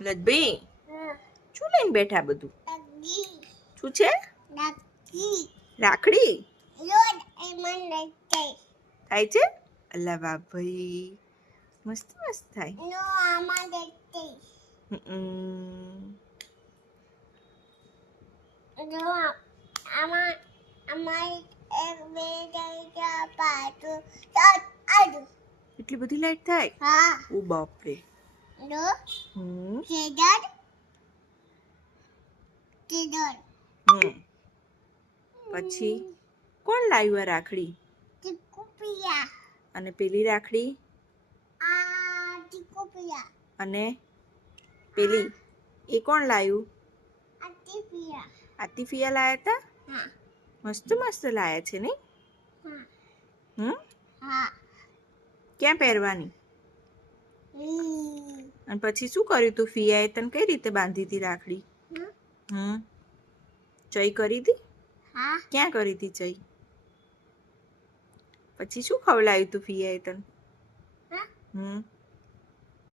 લજભાઈ શું લઈને બેઠા બધું શું છે રાખડી થાય છે અલ્લા વાહ ભાઈ મસ્ત મસ્ત થાય એટલી બધી લાઈટ થાય ઓ બાપ રે પછી કોણ લાવ્યું આ રાખડી અને પેલી રાખડી અને પેલી એ કોણ લાવ્યું આતિફિયા લાયા હતા મસ્ત મસ્ત લાયા છે નહીં ક્યાં પહેરવાની અને પછી શું કર્યું તું ફિયાએ તને કઈ રીતે બાંધી હતી રાખડી ચઈ કરી હતી ક્યાં કરી હતી ચઈ પછી શું ખવડાવ્યું તું ફિયાએ તને